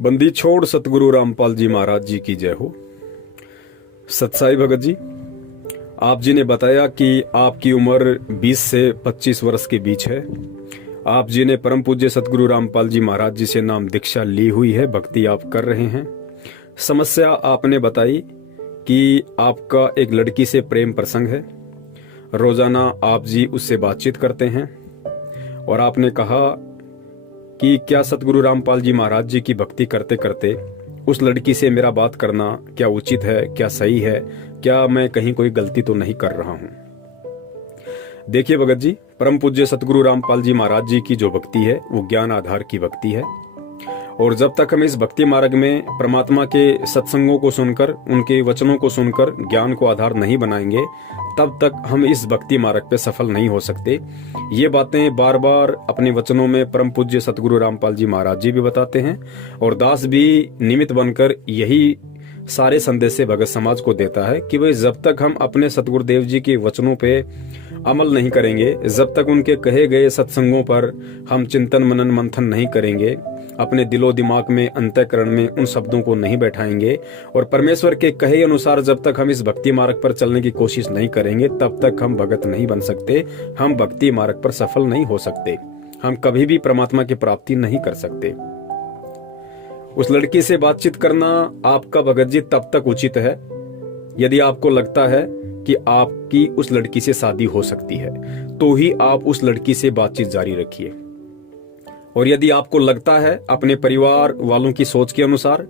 बंदी छोड़ सतगुरु रामपाल जी महाराज जी की जय हो। सतसाई भगत जी, आप जी ने बताया कि आपकी उम्र 20 से 25 वर्ष के बीच है। आप जी ने परम पूज्य सतगुरु रामपाल जी महाराज जी से नाम दीक्षा ली हुई है, भक्ति आप कर रहे हैं। समस्या आपने बताई कि आपका एक लड़की से प्रेम प्रसंग है, रोजाना आप जी उससे बातचीत करते हैं और आपने कहा कि क्या सतगुरु रामपाल जी महाराज जी की भक्ति करते करते उस लड़की से मेरा बात करना क्या उचित है, क्या सही है, क्या मैं कहीं कोई गलती तो नहीं कर रहा हूं। देखिए भगत जी, परम पूज्य सतगुरु रामपाल जी महाराज जी की जो भक्ति है वो ज्ञान आधार की भक्ति है, और जब तक हम इस भक्ति मार्ग में परमात्मा के सत्संगों को सुनकर, उनके वचनों को सुनकर ज्ञान को आधार नहीं बनाएंगे, तब तक हम इस भक्ति मार्ग पे सफल नहीं हो सकते। ये बातें बार बार अपने वचनों में परम पूज्य सतगुरु रामपाल जी महाराज जी भी बताते हैं, और दास भी निमित्त बनकर यही सारे संदेश से भगत समाज को देता है कि भाई जब तक हम अपने सतगुरुदेव जी के वचनों पे अमल नहीं करेंगे, जब तक उनके कहे गए सत्संगों पर हम चिंतन मनन मंथन नहीं करेंगे, अपने दिलो दिमाग में अंतःकरण में उन शब्दों को नहीं बैठाएंगे और परमेश्वर के कहे अनुसार जब तक हम इस भक्ति मार्ग पर चलने की कोशिश नहीं करेंगे, तब तक हम भगत नहीं बन सकते, हम भक्ति मार्ग पर सफल नहीं हो सकते, हम कभी भी परमात्मा की प्राप्ति नहीं कर सकते। उस लड़की से बातचीत करना आपका भगत जी तब तक उचित है यदि आपको लगता है कि आपकी उस लड़की से शादी हो सकती है, तो ही आप उस लड़की से बातचीत जारी रखिए। और यदि आपको लगता है अपने परिवार वालों की सोच के अनुसार,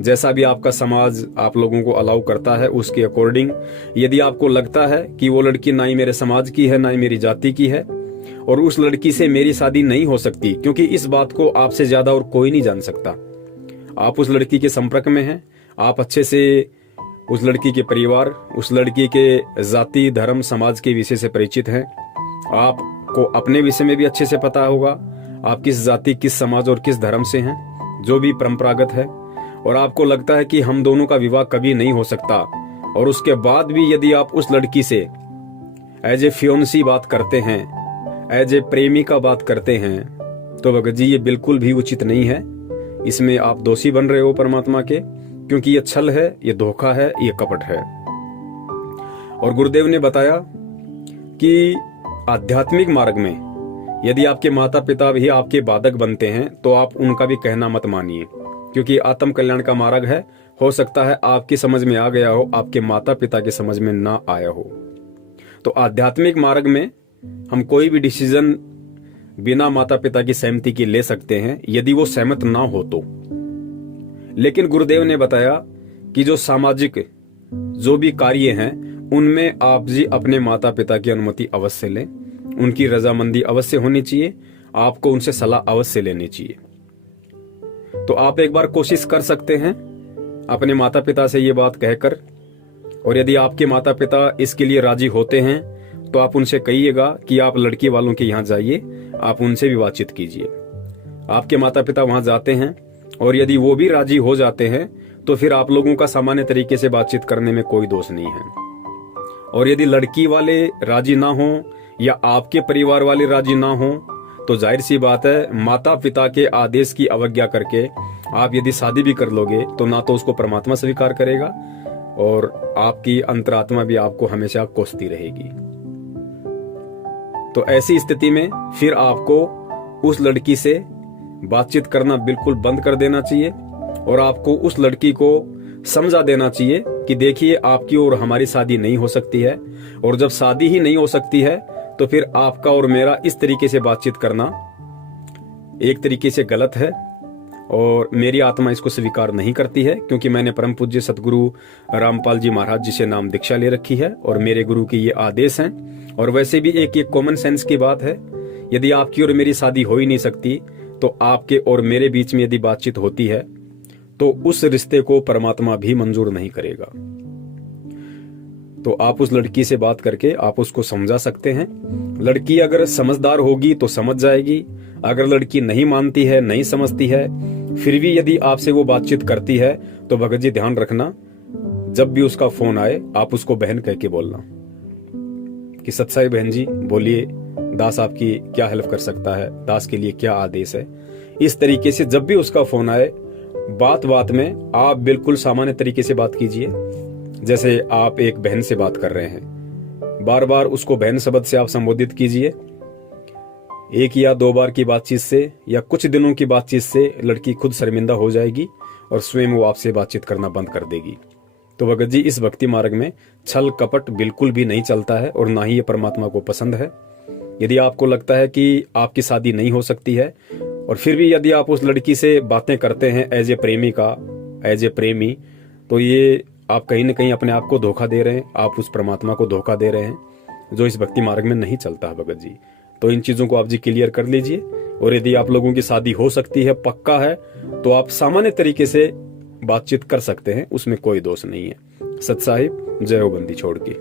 जैसा भी आपका समाज आप लोगों को अलाउ करता है उसके अकॉर्डिंग, यदि आपको लगता है कि वो लड़की ना ही मेरे समाज की है ना ही मेरी जाति की है और उस लड़की से मेरी शादी नहीं हो सकती, क्योंकि इस बात को आपसे ज्यादा और कोई नहीं जान सकता। आप उस लड़की के संपर्क में हैं, आप अच्छे से उस लड़की के परिवार, उस लड़की के जाति धर्म समाज के विषय से परिचित हैं, आपको अपने विषय में भी अच्छे से पता होगा आप किस जाति, किस समाज और किस धर्म से हैं, जो भी परंपरागत है, और आपको लगता है कि हम दोनों का विवाह कभी नहीं हो सकता, और उसके बाद भी यदि आप उस लड़की से एज ए फियोन्सी बात करते हैं, एज ए प्रेमी का बात करते हैं, तो भगत जी ये बिल्कुल भी उचित नहीं है। इसमें आप दोषी बन रहे हो परमात्मा के, क्योंकि ये छल है, ये धोखा है, ये कपट है। और गुरुदेव ने बताया कि आध्यात्मिक मार्ग में यदि आपके माता पिता भी आपके बाधक बनते हैं तो आप उनका भी कहना मत मानिए, क्योंकि आत्म कल्याण का मार्ग है। हो सकता है आपकी समझ में आ गया हो, आपके माता पिता की समझ में ना आया हो। तो आध्यात्मिक मार्ग में हम कोई भी डिसीजन बिना माता पिता की सहमति के ले सकते हैं, यदि वो सहमत ना हो तो। लेकिन गुरुदेव ने बताया कि जो सामाजिक जो भी कार्य हैं उनमें आप जी अपने माता पिता की अनुमति अवश्य लें, उनकी रजामंदी अवश्य होनी चाहिए, आपको उनसे सलाह अवश्य लेनी चाहिए। तो आप एक बार कोशिश कर सकते हैं अपने माता पिता से ये बात कहकर, और यदि आपके माता पिता इसके लिए राजी होते हैं तो आप उनसे कहिएगा कि आप लड़की वालों के यहाँ जाइए, आप उनसे भी बातचीत कीजिए। आपके माता पिता वहां जाते हैं और यदि वो भी राजी हो जाते हैं तो फिर आप लोगों का सामान्य तरीके से बातचीत करने में कोई दोष नहीं है। और यदि लड़की वाले राजी ना हो या आपके परिवार वाले राजी ना हो, तो जाहिर सी बात है माता पिता के आदेश की अवज्ञा करके आप यदि शादी भी कर लोगे तो ना तो उसको परमात्मा स्वीकार करेगा और आपकी अंतरात्मा भी आपको हमेशा कोसती रहेगी। तो ऐसी स्थिति में फिर आपको उस लड़की से बातचीत करना बिल्कुल बंद कर देना चाहिए, और आपको उस लड़की को समझा देना चाहिए कि देखिए आपकी और हमारी शादी नहीं हो सकती है, और जब शादी ही नहीं हो सकती है तो फिर आपका और मेरा इस तरीके से बातचीत करना एक तरीके से गलत है, और मेरी आत्मा इसको स्वीकार नहीं करती है, क्योंकि मैंने परम पूज्य सतगुरु रामपाल जी महाराज जी से नाम दीक्षा ले रखी है और मेरे गुरु के ये आदेश हैं। और वैसे भी एक कॉमन सेंस की बात है, यदि आपकी और मेरी शादी हो ही नहीं सकती तो आपके और मेरे बीच में यदि बातचीत होती है तो उस रिश्ते को परमात्मा भी मंजूर नहीं करेगा। तो आप उस लड़की से बात करके आप उसको समझा सकते हैं। लड़की अगर समझदार होगी तो समझ जाएगी, अगर लड़की नहीं मानती है, नहीं समझती है, फिर भी यदि आपसे वो बातचीत करती है तो भगत जी ध्यान रखना, जब भी उसका फोन आए आप उसको बहन कह के बोलना कि सत्साई बहन जी बोलिए, दास आपकी क्या हेल्प कर सकता है, दास के लिए क्या आदेश है। इस तरीके से जब भी उसका फोन आए बात बात में आप बिल्कुल सामान्य तरीके से बात कीजिए। जैसे आप एक बहन से बात कर रहे हैं, बार बार उसको बहन शब्द से आप संबोधित कीजिए। एक या दो बार की बातचीत से या कुछ दिनों की बातचीत से लड़की खुद शर्मिंदा हो जाएगी और स्वयं वो आपसे बातचीत करना बंद कर देगी। तो भगत जी, इस भक्ति मार्ग में छल कपट बिल्कुल भी नहीं चलता है और ना ही ये परमात्मा को पसंद है। यदि आपको लगता है कि आपकी शादी नहीं हो सकती है और फिर भी यदि आप उस लड़की से बातें करते हैं एज ए प्रेमिका, एज ए प्रेमी, तो ये आप कहीं ना कहीं अपने आप को धोखा दे रहे हैं, आप उस परमात्मा को धोखा दे रहे हैं जो इस भक्ति मार्ग में नहीं चलता है भगत जी। तो इन चीजों को आप जी क्लियर कर लीजिए। और यदि आप लोगों की शादी हो सकती है, पक्का है, तो आप सामान्य तरीके से बातचीत कर सकते हैं, उसमें कोई दोष नहीं है। सत साहिब, जय हो बंदी छोड़ की।